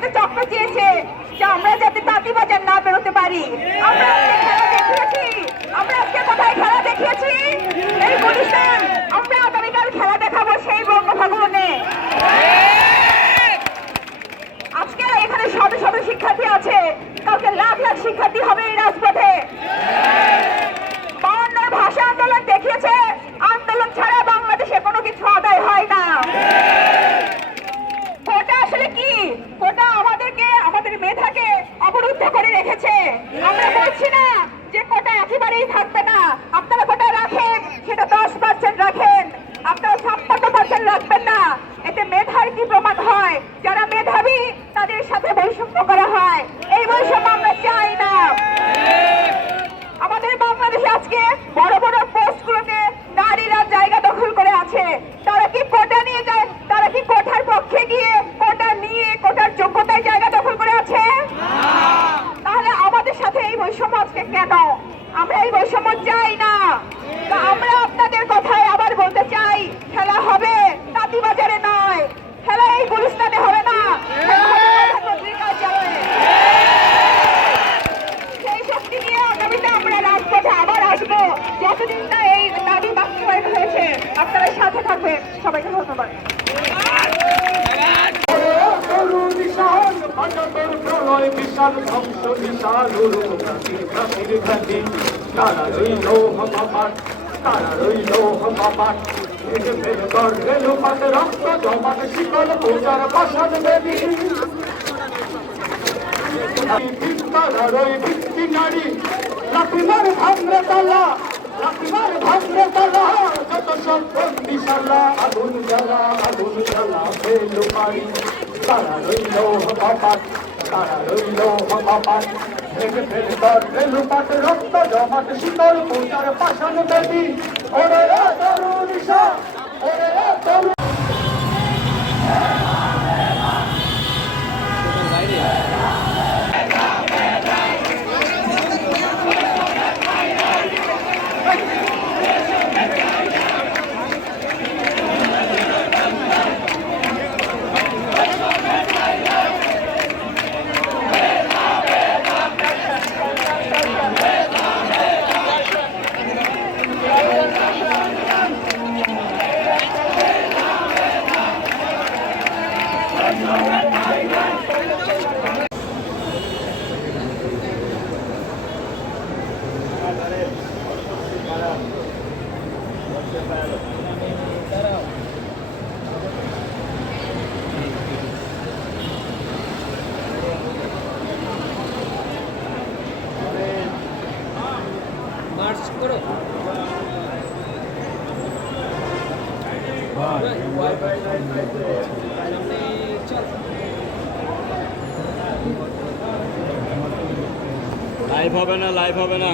একটা চক্র চেয়েছে যে আমরা যাতে তাঁতিবাজার না বেরোতে পারি। আমরা আজকে খেলা দেখিয়েছি, আমরা আজকে কোথায় খেলা দেখিয়েছি? এই গুলিস্তান। আমরা আগামীকাল খেলা দেখাবো সেই বঙ্গভবনে। আজকে এখানে শত শত শিক্ষার্থী আছে, কালকে লাখ লাখ শিক্ষার্থী হবে এই রাজপথে। 52 ভাষা আন্দোলন দেখিয়েছে, আন্দোলন ছাড়া বাংলাদেশে কোনো কিছু আদায় হয় না। কোটা আসলে কি? কোটা আমাদেরকে, আমাদের মেধাকে অবরুদ্ধ করে রেখেছে। আমরা বলছি না যে কোটা একেবারেই থাকবে না। আপনারা কোটা রাখেন, সেটা 10% রাখেন, আপনারা 56% রাখবেন না। এতে মেধার কি প্রমাণ হয়? যারা মেধাবী তাদের সাথে বৈষম্য করা হয়। এই বৈষম্য আমরা চাই না। আমাদের বাংলাদেশে আজকে বড় বড় পোস্টগুলোতে নারীরা জায়গা দখল করে আছে। তারা কি কোটা নিয়ে যায়? তারা কি কোটার পক্ষে গিয়ে কোটা নিয়ে কোটার যোগ্যতায় জায়গা দখল করে আছে? তাহলে আমাদের সাথে এই বৈষম্য আজকে কেন? আমরা এই বৈষম্য চাই না। আমরা আপনাদের কথায় আবার বলতে চাই, খেলা হবে তাঁতিবাজারে নয়, খেলা এই গুলিস্তানে হবে না, সেই শক্তি নিয়ে আগামীতে আমরা রাজপথে আবার আসবো, যতদিন না এই দাবি বাস্তবায়িত হয়েছে। আপনারা সাথে থাকবেন। সবাইকে ধন্যবাদ। বিশাল ধ্বংস বিশাল তারা রইল হমাপাট, তারা রইল হমাপাট। রেলুপাতে রক্ত জমাট শীতল পূজার পাশান দেবী। তারার ওই ভিত্তি নারী লাঠিমার ভাঙরে তালা, লাঠিমার ভাঙরে তালা। যত সব বন্দিশালা আগুন জ্বালা, আগুন জ্বালা ফেলু পারি। তারা রইল হমাপাট, তারা রইল হমাপাট। রেলুপাত রক্ত জমাট শীতল পূজার পাশান দেবী। ওরে তরুণীশা, ওরে তরুণ। মার্চ করো। লাইভ হবে না, লাইভ হবে না।